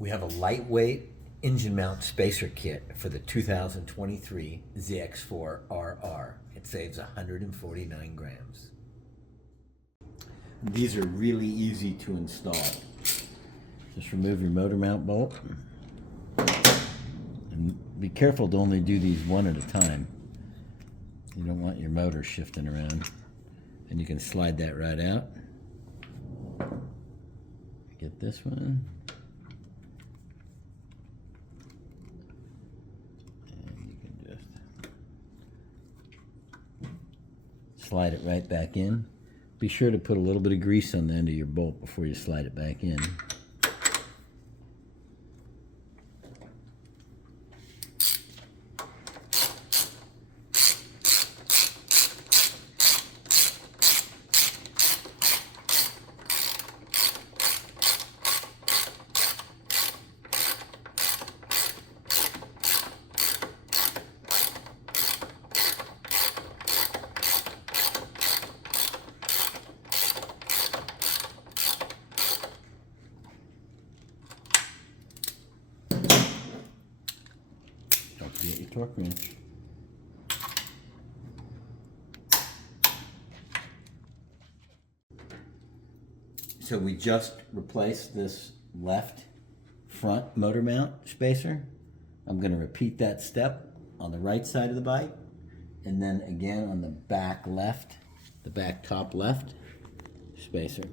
We have a lightweight engine mount spacer kit for the 2023 ZX-4RR. It saves 149 grams. These are really easy to install. Just remove your motor mount bolt. And be careful to only do these one at a time. You don't want your motor shifting around. And you can slide that right out. Get this one. Slide it right back in. Be sure to put a little bit of grease on the end of your bolt before you slide it back in. Get your torque wrench. So we just replaced this left front motor mount spacer. I'm going to repeat that step on the right side of the bike, and then again on the back left, the back top left spacer.